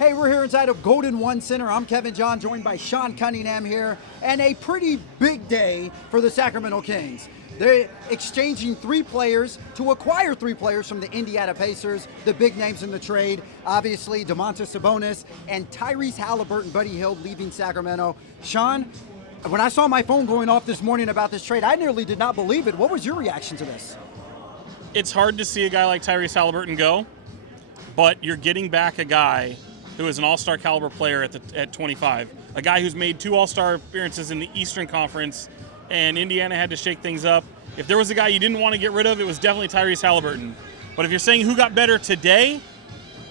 Hey, we're here inside of Golden One Center. I'm Kevin John, joined by Sean Cunningham here, and a pretty big day for the Sacramento Kings. They're exchanging 3 players to acquire 3 players from the Indiana Pacers, the big names in the trade. Obviously, Domantas, Sabonis, and Tyrese, Haliburton, Buddy Hield leaving Sacramento. Sean, when I saw my phone going off this morning about this trade, I nearly did not believe it. What was your reaction to this? It's hard to see a guy like Tyrese Haliburton go, but you're getting back a guy who is an all-star caliber player at 25, a guy who's made 2 all-star appearances in the Eastern Conference, and Indiana had to shake things up. If there was a guy you didn't want to get rid of, it was definitely Tyrese Haliburton. But if you're saying who got better today,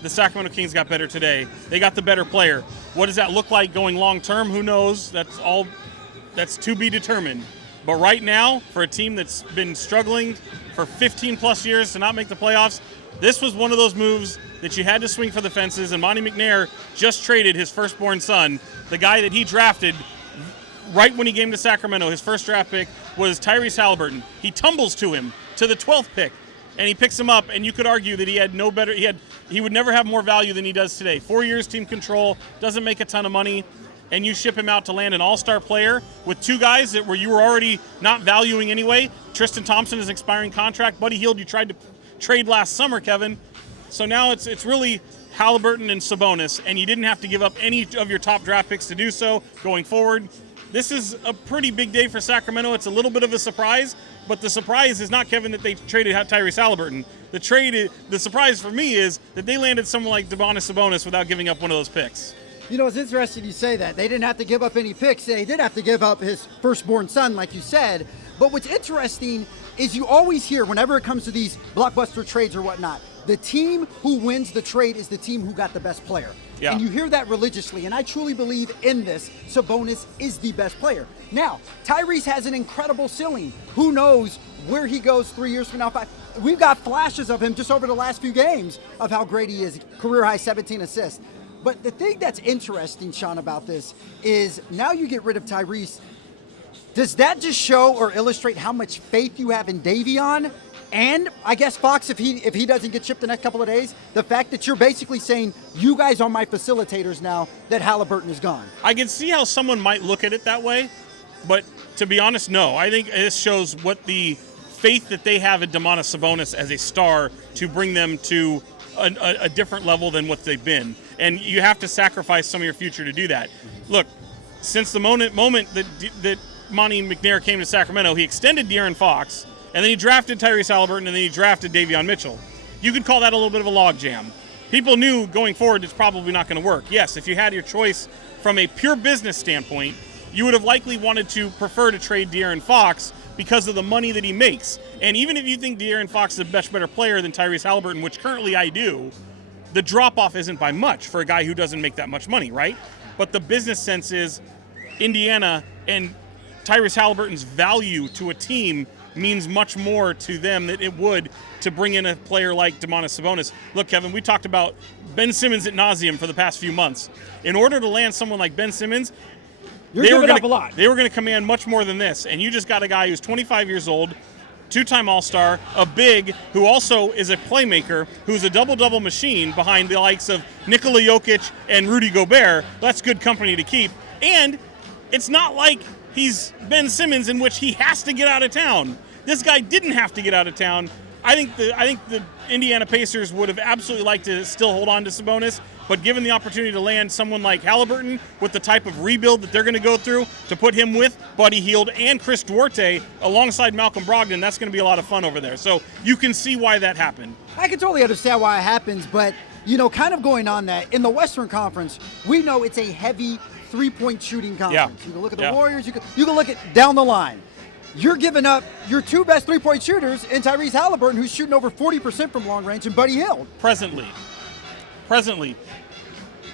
the Sacramento Kings got better today. They got the better player. What does that look like going long-term? Who knows? That's to be determined. But right now, for a team that's been struggling for 15-plus years to not make the playoffs, this was one of those moves that you had to swing for the fences, and Monty McNair just traded his firstborn son, the guy that he drafted right when he came to Sacramento. His first draft pick was Tyrese Haliburton. He tumbles to him to the 12th pick, and he picks him up, and you could argue that he would never have more value than he does today. 4 years team control, doesn't make a ton of money, and you ship him out to land an all-star player with 2 guys that you were already not valuing anyway. Tristan Thompson is an expiring contract. Buddy Hield, you tried to trade last summer, Kevin. So now it's really Haliburton and Sabonis, and you didn't have to give up any of your top draft picks to do so going forward. This is a pretty big day for Sacramento. It's a little bit of a surprise, but the surprise is not, Kevin, that they traded Tyrese Haliburton. The surprise for me is that they landed someone like Domantas Sabonis without giving up one of those picks. You know, it's interesting you say that. They didn't have to give up any picks. They did have to give up his firstborn son, like you said. But what's interesting is you always hear, whenever it comes to these blockbuster trades or whatnot, the team who wins the trade is the team who got the best player. Yeah. And you hear that religiously, and I truly believe in this. Sabonis is the best player. Now, Tyrese has an incredible ceiling. Who knows where he goes 3 years from now? We've got flashes of him just over the last few games of how great he is. Career high 17 assists. But the thing that's interesting, Sean, about this is now you get rid of Tyrese. Does that just show or illustrate how much faith you have in Davion? And I guess Fox, if he doesn't get shipped the next couple of days, the fact that you're basically saying you guys are my facilitators now that Haliburton is gone. I can see how someone might look at it that way, but to be honest, no. I think this shows what the faith that they have in Domantas Sabonis as a star to bring them to a different level than what they've been. And you have to sacrifice some of your future to do that. Look, since the moment that Monty McNair came to Sacramento, he extended De'Aaron Fox, and then he drafted Tyrese Haliburton, and then he drafted Davion Mitchell. You could call that a little bit of a logjam. People knew going forward it's probably not going to work. Yes, if you had your choice from a pure business standpoint, you would have likely wanted to prefer to trade De'Aaron Fox because of the money that he makes. And even if you think De'Aaron Fox is a much better player than Tyrese Haliburton, which currently I do, the drop-off isn't by much for a guy who doesn't make that much money, right? But the business sense is Indiana and Tyrese Haliburton's value to a team means much more to them than it would to bring in a player like Domantas Sabonis. Look, Kevin, we talked about Ben Simmons ad nauseum for the past few months. In order to land someone like Ben Simmons, they were going to command much more than this. And you just got a guy who's 25 years old, 2-time All-Star, a big who also is a playmaker, who's a double-double machine behind the likes of Nikola Jokic and Rudy Gobert. That's good company to keep. And it's not like he's Ben Simmons in which he has to get out of town. This guy didn't have to get out of town. I think the Indiana Pacers would have absolutely liked to still hold on to Sabonis, but given the opportunity to land someone like Haliburton with the type of rebuild that they're going to go through, to put him with Buddy Hield and Chris Duarte alongside Malcolm Brogdon, that's going to be a lot of fun over there. So you can see why that happened. I can totally understand why it happens, but, you know, kind of going on that, in the Western Conference, we know it's a heavy three-point shooting conference. Yeah. You can look at the Warriors, you can look at down the line. You're giving up your 2 best three-point shooters in Tyrese Haliburton, who's shooting over 40% from long range, and Buddy Hield. Presently,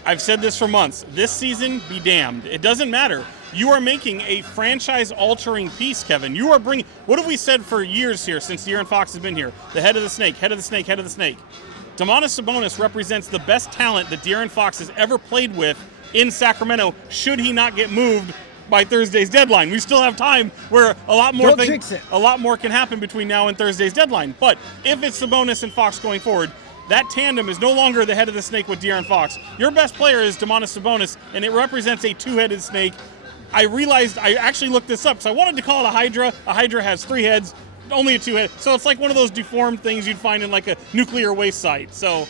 I've said this for months. This season, be damned. It doesn't matter. You are making a franchise-altering piece, Kevin. You are bringing – what have we said for years here since De'Aaron Fox has been here? The head of the snake, head of the snake, head of the snake. Domantas Sabonis represents the best talent that De'Aaron Fox has ever played with in Sacramento, should he not get moved by Thursday's deadline. We still have time where a lot more can happen between now and Thursday's deadline. But if it's Sabonis and Fox going forward, that tandem is no longer the head of the snake with De'Aaron Fox. Your best player is Domantas Sabonis, and it represents a two-headed snake. I realized I actually looked this up, so I wanted to call it a hydra. A hydra has 3 heads, only a 2-head. So it's like one of those deformed things you'd find in like a nuclear waste site. So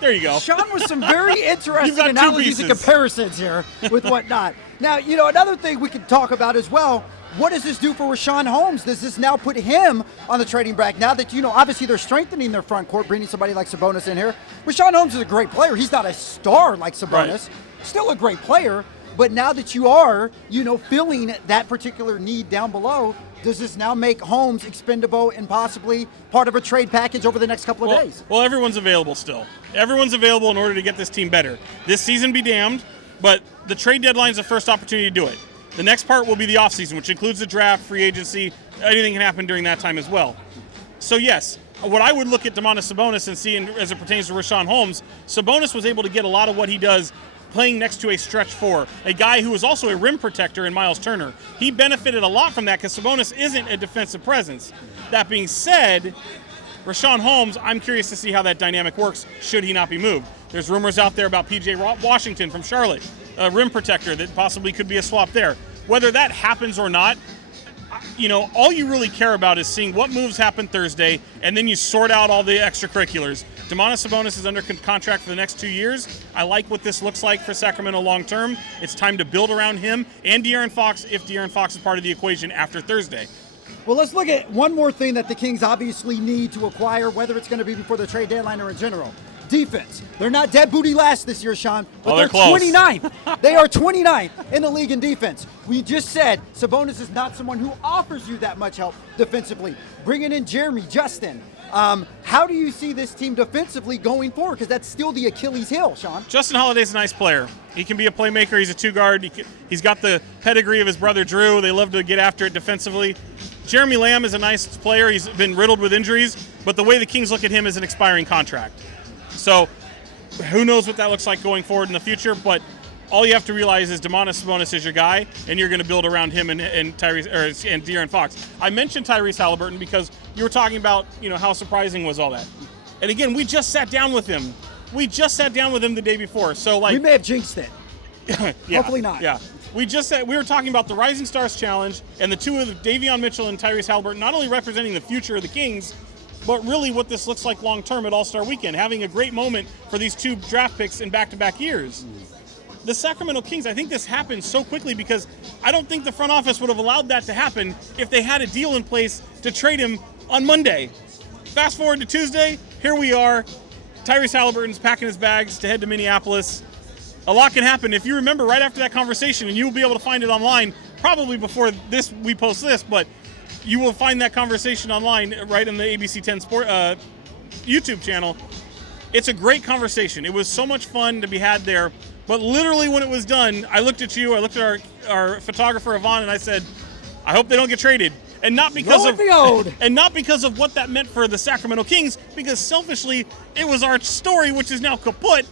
there you go. Sean with some very interesting analogies and comparisons here with whatnot. Now, another thing we can talk about as well, what does this do for Richaun Holmes? Does this now put him on the trading bracket? Now that, obviously they're strengthening their front court, bringing somebody like Sabonis in here. Richaun Holmes is a great player. He's not a star like Sabonis. Right. Still a great player. But now that you are, filling that particular need down below, does this now make Holmes expendable and possibly part of a trade package over the next couple of days? Well, everyone's available still. Everyone's available in order to get this team better. This season be damned, but the trade deadline is the first opportunity to do it. The next part will be the offseason, which includes the draft, free agency. Anything can happen during that time as well. So, yes, what I would look at Domantas Sabonis and see as it pertains to Richaun Holmes, Sabonis was able to get a lot of what he does playing next to a stretch 4, a guy who was also a rim protector in Miles Turner. He benefited a lot from that because Sabonis isn't a defensive presence. That being said, Richaun Holmes, I'm curious to see how that dynamic works should he not be moved. There's rumors out there about P.J. Washington from Charlotte, a rim protector that possibly could be a swap there. Whether that happens or not, all you really care about is seeing what moves happen Thursday, and then you sort out all the extracurriculars. Domantas Sabonis is under contract for the next 2 years. I like what this looks like for Sacramento long term. It's time to build around him and De'Aaron Fox if De'Aaron Fox is part of the equation after Thursday. Well, let's look at one more thing that the Kings obviously need to acquire, whether it's going to be before the trade deadline or in general. Defense. They're not dead booty last this year, Sean, but they're 29th. They are 29th in the league in defense. We just said Sabonis is not someone who offers you that much help defensively. Bringing in Jeremy, Justin. How do you see this team defensively going forward? Because that's still the Achilles heel, Sean. Justin Holiday's a nice player. He can be a playmaker. He's a 2-guard. He's got the pedigree of his brother Drew. They love to get after it defensively. Jeremy Lamb is a nice player. He's been riddled with injuries, but the way the Kings look at him is an expiring contract. So who knows what that looks like going forward in the future, but all you have to realize is Domantas Sabonis is your guy, and you're going to build around him and Tyrese and De'Aaron Fox. I mentioned Tyrese Haliburton because you were talking about how surprising was all that. And again, we just sat down with him. We just sat down with him the day before. So we may have jinxed it. Yeah, hopefully not. Yeah. We were talking about the Rising Stars Challenge and the two of Davion Mitchell and Tyrese Haliburton not only representing the future of the Kings, but really what this looks like long-term at All-Star Weekend, having a great moment for these 2 draft picks in back-to-back years. The Sacramento Kings, I think this happened so quickly because I don't think the front office would have allowed that to happen if they had a deal in place to trade him on Monday. Fast forward to Tuesday, here we are. Tyrese Haliburton's packing his bags to head to Minneapolis. A lot can happen. If you remember right after that conversation, and you will be able to find it online, probably before we post this, but you will find that conversation online right on the ABC10's YouTube channel. It's a great conversation. It was so much fun to be had there. But literally when it was done, I looked at you, I looked at our photographer, Yvonne, and I said, I hope they don't get traded. And not because of what that meant for the Sacramento Kings, because selfishly, it was our story, which is now kaput.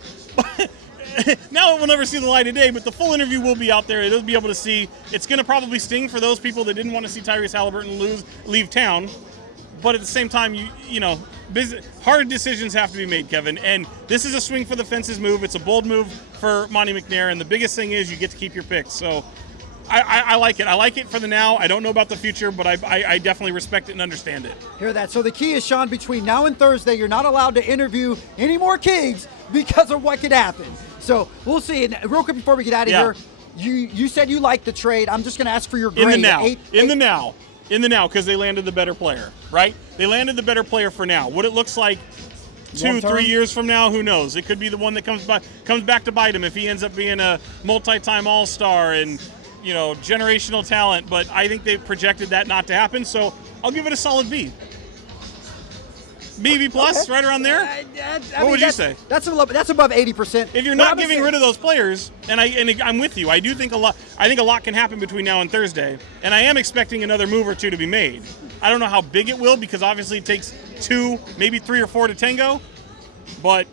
Now it will never see the light of day, but the full interview will be out there. It'll be able to see. It's going to probably sting for those people that didn't want to see Tyrese Haliburton leave town. But at the same time, hard decisions have to be made, Kevin. And this is a swing for the fences move. It's a bold move for Monty McNair. And the biggest thing is you get to keep your picks. So I like it. I like it for the now. I don't know about the future, but I definitely respect it and understand it. Hear that. So the key is, Sean, between now and Thursday, you're not allowed to interview any more Kings because of what could happen. So we'll see. And real quick before we get out of here, you said you liked the trade. I'm just going to ask for your grade. In the now, because they landed the better player, right? They landed the better player for now. What it looks like 2-3 years from now, who knows? It could be the one that comes back to bite him if he ends up being a multi-time All-Star and generational talent. But I think they've projected that not to happen, so I'll give it a solid B. B plus, okay. Right around there. What would you say? That's above 80%. If you're not giving rid of those players, and I'm with you, I do think a lot can happen between now and Thursday, and I am expecting another move or 2 to be made. I don't know how big it will because obviously it takes 2, maybe 3 or 4 to tango, but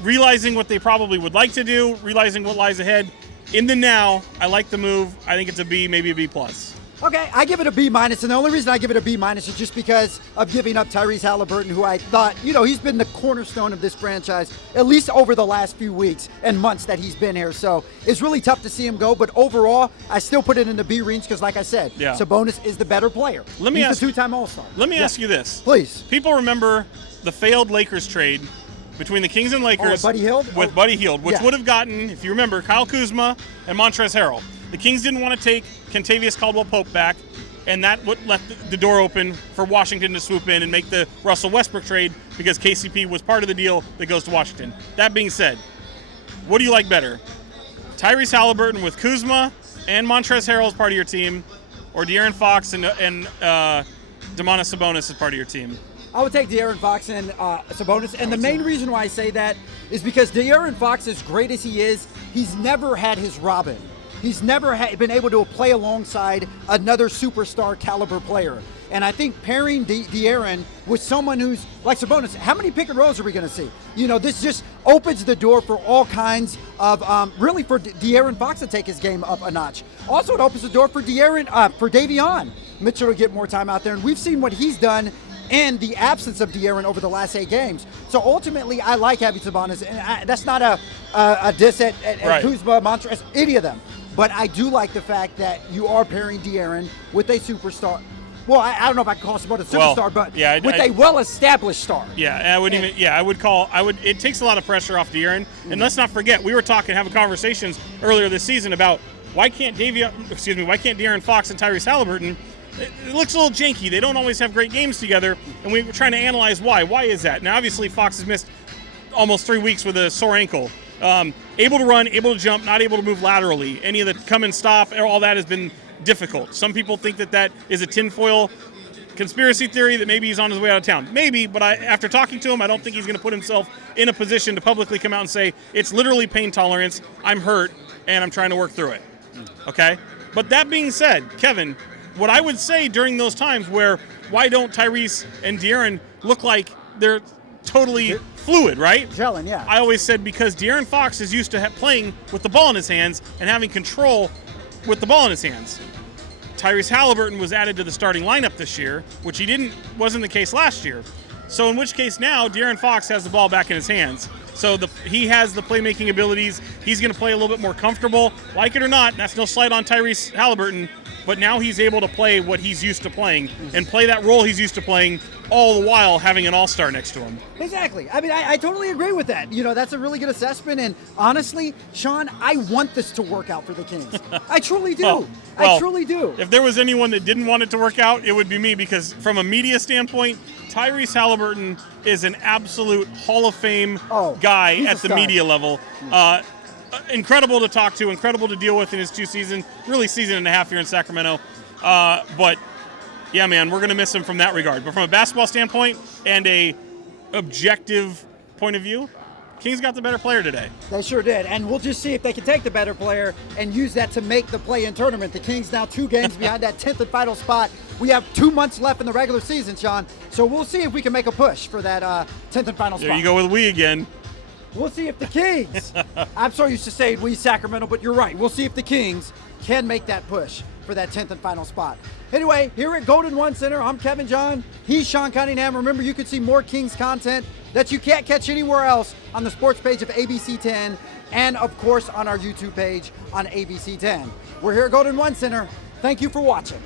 realizing what they probably would like to do, realizing what lies ahead, in the now, I like the move. I think it's a B, maybe a B plus. Okay, I give it a B minus, and the only reason I give it a B minus is just because of giving up Tyrese Haliburton, who I thought, he's been the cornerstone of this franchise, at least over the last few weeks and months that he's been here. So it's really tough to see him go, but overall, I still put it in the B range because, like I said, Sabonis is the better player. He's the two-time All-Star. Let me ask you this. Please. People remember the failed Lakers trade between the Kings and Lakers Buddy Hield? with Buddy Hield, which would have gotten, if you remember, Kyle Kuzma and Montrezl Harrell. The Kings didn't want to take Kentavious Caldwell-Pope back, and that left the door open for Washington to swoop in and make the Russell Westbrook trade because KCP was part of the deal that goes to Washington. That being said, what do you like better? Tyrese Haliburton with Kuzma and Montrezl Harrell as part of your team, or De'Aaron Fox and Domantas Sabonis as part of your team? I would take De'Aaron Fox and Sabonis, and the main reason why I say that is because De'Aaron Fox, as great as he is, he's never had his Robin. He's never been able to play alongside another superstar caliber player. And I think pairing De'Aaron with someone who's like Sabonis, how many pick and rolls are we going to see? This just opens the door for all kinds of, really for De'Aaron Fox to take his game up a notch. Also, it opens the door for Davion Mitchell to get more time out there. And we've seen what he's done in the absence of De'Aaron over the last 8 games. So ultimately, I like having Sabonis. And that's not a diss at Kuzma, Montrezl, any of them. But I do like the fact that you are pairing De'Aaron with a superstar. Well, I don't know if I can call Sabonis a superstar, but with a well-established star. Yeah, it takes a lot of pressure off De'Aaron. And let's not forget, we were having conversations earlier this season about why can't De'Aaron Fox and Tyrese Haliburton? It looks a little janky. They don't always have great games together, and we were trying to analyze why. Why is that? Now, obviously, Fox has missed almost 3 weeks with a sore ankle. Able to run, able to jump, not able to move laterally. Any of the come and stop, all that has been difficult. Some people think that is a tinfoil conspiracy theory that maybe he's on his way out of town. Maybe, but after talking to him, I don't think he's going to put himself in a position to publicly come out and say, it's literally pain tolerance, I'm hurt, and I'm trying to work through it. Okay? But that being said, Kevin, what I would say during those times where why don't Tyrese and De'Aaron look like they're totally fluid, right? Gelling, yeah. I always said because De'Aaron Fox is used to playing with the ball in his hands and having control with the ball in his hands. Tyrese Haliburton was added to the starting lineup this year, which wasn't the case last year. So in which case now De'Aaron Fox has the ball back in his hands. So he has the playmaking abilities. He's going to play a little bit more comfortable, like it or not. That's no slight on Tyrese Haliburton, but now he's able to play what he's used to playing and play that role he's used to playing, all the while having an all-star next to him. Exactly. I mean, I totally agree with that. That's a really good assessment. And honestly, Sean, I want this to work out for the Kings. I truly do. I truly do. If there was anyone that didn't want it to work out, it would be me, because from a media standpoint, Tyrese Haliburton is an absolute Hall of Fame guy at the media level. Incredible to talk to, incredible to deal with in his 2 seasons, really season and a half here in Sacramento. But yeah, man, we're going to miss him from that regard. But from a basketball standpoint and a objective point of view, Kings got the better player today. They sure did. And we'll just see if they can take the better player and use that to make the play-in tournament. The Kings now 2 games behind that 10th and final spot. We have 2 months left in the regular season, Sean. So we'll see if we can make a push for that 10th and final spot. There you go with we again. We'll see if the Kings, I'm so used to saying we Sacramento, but you're right. We'll see if the Kings can make that push for that 10th and final spot. Anyway, here at Golden One Center, I'm Kevin John. He's Sean Cunningham. Remember, you can see more Kings content that you can't catch anywhere else on the sports page of ABC10 and, of course, on our YouTube page on ABC10. We're here at Golden One Center. Thank you for watching.